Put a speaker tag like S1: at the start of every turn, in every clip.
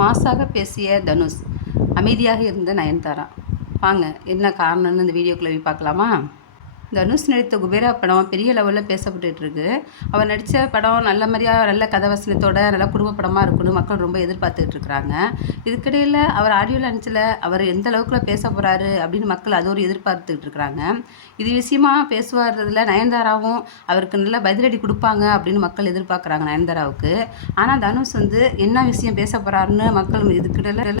S1: மாசாக பேசிய தனுஷ் அமைதியாக இருந்த நயன்தாரா. வாங்க என்ன காரணம்னு இந்த வீடியோக்குள்ளே போய் பார்க்கலாமா? தனுஷ் நடித்த குபேரா படம் பெரிய லெவலில் பேசப்பட்டு இருக்கு அவர் நடித்த படம் நல்ல மாதிரியாக நல்ல கதை வசனத்தோட நல்ல குடும்ப படமாக இருக்கணும் மக்கள் ரொம்ப எதிர்பார்த்துட்டு இருக்கிறாங்க. இதுக்கிடையில் அவர் ஆடியோ லான்ச்சில் அவர் எந்த அளவுக்குள்ள பேச போகிறாரு அப்படின்னு மக்கள் அது ஒரு எதிர்பார்த்துட்டு இருக்கிறாங்க. இது விஷயமா பேசுவார்றதுல நயன்தாராவும் அவருக்கு நல்ல பதிலடி கொடுப்பாங்க அப்படின்னு மக்கள் எதிர்பார்க்குறாங்க நயன்தாராவுக்கு. ஆனால் தனுஷ் வந்து என்ன விஷயம் பேச போகிறாருன்னு மக்கள் இதுக்கிடையில்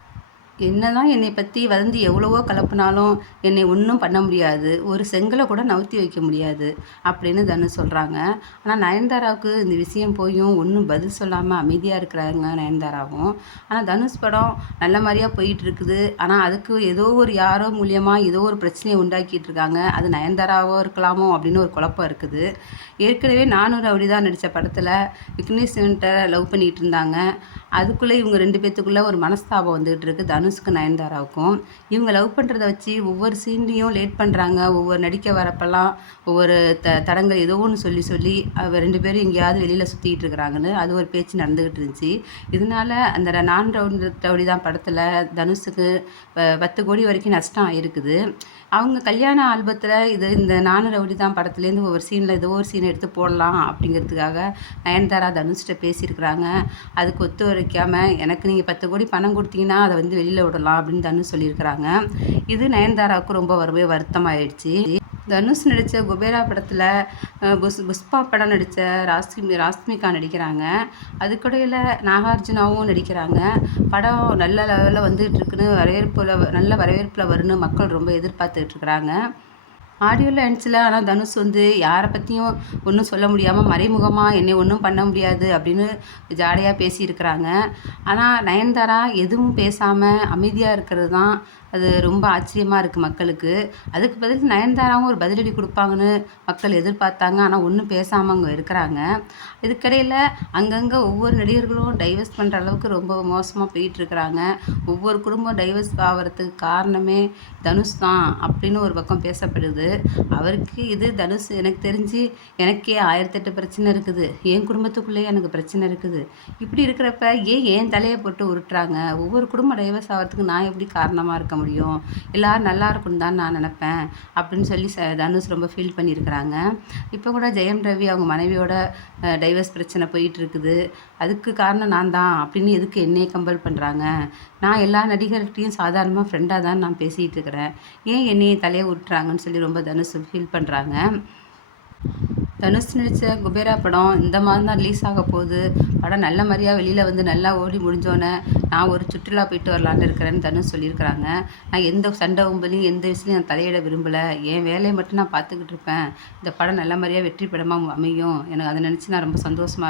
S1: என்னதான் என்னை பற்றி வதந்தி எவ்வளவோ கலப்புனாலும் என்னை ஒன்றும் பண்ண முடியாது. ஒரு செங்கலை கூட நவுத்தி வைக்க முடியாது அப்படின்னு தனுஷ் சொல்கிறாங்க ஆனால் நயன்தாராவுக்கு இந்த விஷயம் போயும் ஒன்றும் பதில் சொல்லாமல் அமைதியாக இருக்கிறாங்க நயன்தாராவும். ஆனால் தனுஷ் படம் நல்ல மாதிரியாக போயிட்டுருக்குது. ஆனால் அதுக்கு ஏதோ ஒரு யாரோ மூலியமாக ஏதோ ஒரு பிரச்சனையை உண்டாக்கிட்டு இருக்காங்க. அது நயன்தாராவோ இருக்கலாமோ அப்படின்னு ஒரு குழப்பம் இருக்குது. ஏற்கனவே நானூறு அப்படி தான் நடித்த படத்தில் விக்னேஸ்வரன்ட்ட லவ் பண்ணிகிட்டு இருந்தாங்க. அதுக்குள்ளே இவங்க ரெண்டு பேத்துக்குள்ளே ஒரு மனஸ்தாபம் வந்துகிட்டு இருக்குது தனுஷ்க்கு நயன்தாராவுக்கும். இவங்க லவ் பண்ணுறத வச்சு ஒவ்வொரு சீன்லேயும் லேட் பண்ணுறாங்க ஒவ்வொரு நடிக்க வரப்பெல்லாம் ஒவ்வொரு த தடங்கள் ஏதோ ஒன்று சொல்லி சொல்லி ரெண்டு பேரும் எங்கேயாவது வெளியில் சுற்றிட்டு இருக்கிறாங்கன்னு அது ஒரு பேச்சு நடந்துக்கிட்டு இருந்துச்சு. இதனால அந்த நான் ரவுண்ட் ரவுடி தான் படத்தில் தனுஷுக்கு பத்து கோடி வரைக்கும் நஷ்டம் ஆகிருக்குது அவங்க கல்யாண ஆல்பத்தில் இது இந்த நானு ரவுடி தான் படத்துலேருந்து ஒவ்வொரு சீனில் ஏதோ ஒரு சீன் எடுத்து போடலாம் அப்படிங்கிறதுக்காக நயன்தாரா தனுஷ்கிட்ட பேசியிருக்கிறாங்க. அதுக்கு ஒத்து வரைக்காமல் எனக்கு நீங்கள் பத்து கோடி பணம் கொடுத்தீங்கன்னா அதை வந்து வெளியில் விடலாம் அப்படின்னு தனுஷ் சொல்லியிருக்கிறாங்க. இது நயன்தாராவுக்கு ரொம்ப வரவே வருத்தமாயிடுச்சு. தனுஷ் நடித்த குபேரா படத்தில் புஷ் புஷ்பா படம் நடித்த ராஸ்மி ராஸ்மிகா நடிக்கிறாங்க. அதுக்கடையில் நாகார்ஜுனாவும் நடிக்கிறாங்க. படம் நல்ல லெவலில் வந்துகிட்டு இருக்குன்னு வரவேற்பில் நல்ல வரவேற்பில் வரும்னு மக்கள் ரொம்ப எதிர்பார்த்துட்டு இருக்கிறாங்க. ஆடியோ அனுப்பிச்சில. ஆனால் தனுஷ் வந்து யாரை பற்றியும் ஒன்றும் சொல்ல முடியாமல் மறைமுகமாக என்னை ஒன்றும் பண்ண முடியாது அப்படின்னு ஜாடையாக பேசியிருக்கிறாங்க. ஆனால் நயன்தாரா எதுவும் பேசாமல் அமைதியாக இருக்கிறது தான் அது ரொம்ப ஆச்சரியமாக இருக்குது மக்களுக்கு. அதுக்கு பதில் நயன்தாராவும் ஒரு பதிலடி கொடுப்பாங்கன்னு மக்கள் எதிர்பார்த்தாங்க. ஆனால் ஒன்றும் பேசாமல் அங்கே இருக்கிறாங்க. இதுக்கிடையில் அங்கங்கே ஒவ்வொரு நடிகர்களும் டைவர்ஸ் பண்ணுற அளவுக்கு ரொம்ப மோசமாக போயிட்டுருக்குறாங்க. ஒவ்வொரு குடும்பம் டைவர்ஸ் ஆகிறதுக்கு காரணமே தனுஷ் தான் அப்படின்னு ஒரு பக்கம் பேசப்படுது. அவருக்கு இது தனுஷ் எனக்கு தெரிஞ்சு எனக்கே ஆயிரத்தெட்டு பிரச்சனை இருக்குது. என் குடும்பத்துக்குள்ளேயே எனக்கு பிரச்சனை இருக்குது. இப்படி இருக்கிறப்ப ஏன் ஏன் தலையை போட்டு உருட்டுறாங்க? ஒவ்வொரு குடும்பம் டைவர்ஸ் ஆகிறதுக்கு நான் எப்படி காரணமாக இருக்க முடியும். எல்லாரும் நல்லா இருக்கும்னு தான் நான் நினப்பேன். அப்படின்னு சொல்லி ச தனுஷ் ரொம்ப ஃபீல் பண்ணியிருக்கிறாங்க. இப்போ கூட ஜெயம் ரவி அவங்க மனைவியோட டைவர்ஸ் பிரச்சனை போயிட்டு இருக்குது அதுக்கு காரணம் நான் தான் அப்படின்னு எதுக்கு என்னையை கம்பல் பண்ணுறாங்க நான் எல்லா நடிகர்கிட்டையும் சாதாரணமாக ஃப்ரெண்டாக தான் நான் பேசிகிட்டு இருக்கிறேன். ஏன் என்னையை தலையை விட்டுறாங்கன்னு சொல்லி ரொம்ப தனுஷ் ஃபீல் பண்ணுறாங்க தனுஷ் நடித்த குபேரா படம் இந்த மாதம் தான் ரிலீஸ் ஆக போகுது. படம் நல்ல மாதிரியாக வெளியில் வந்து நல்லா ஓடி முடிஞ்சோன்னே நான் ஒரு சுற்றுலா போயிட்டு வரலான்னு இருக்கிறேன்னு தனுஷ் சொல்லியிருக்கிறாங்க. நான் எந்த சண்டை கும்பலையும் எந்த விஷயத்தையும் நான் தலையிட விரும்பலை. என் வேலையை மட்டும் நான் பார்த்துக்கிட்டு இருப்பேன். இந்த படம் நல்ல மாதிரியாக வெற்றி படமாக அமையும். எனக்கு அதை நினச்சி நான் ரொம்ப சந்தோஷமாக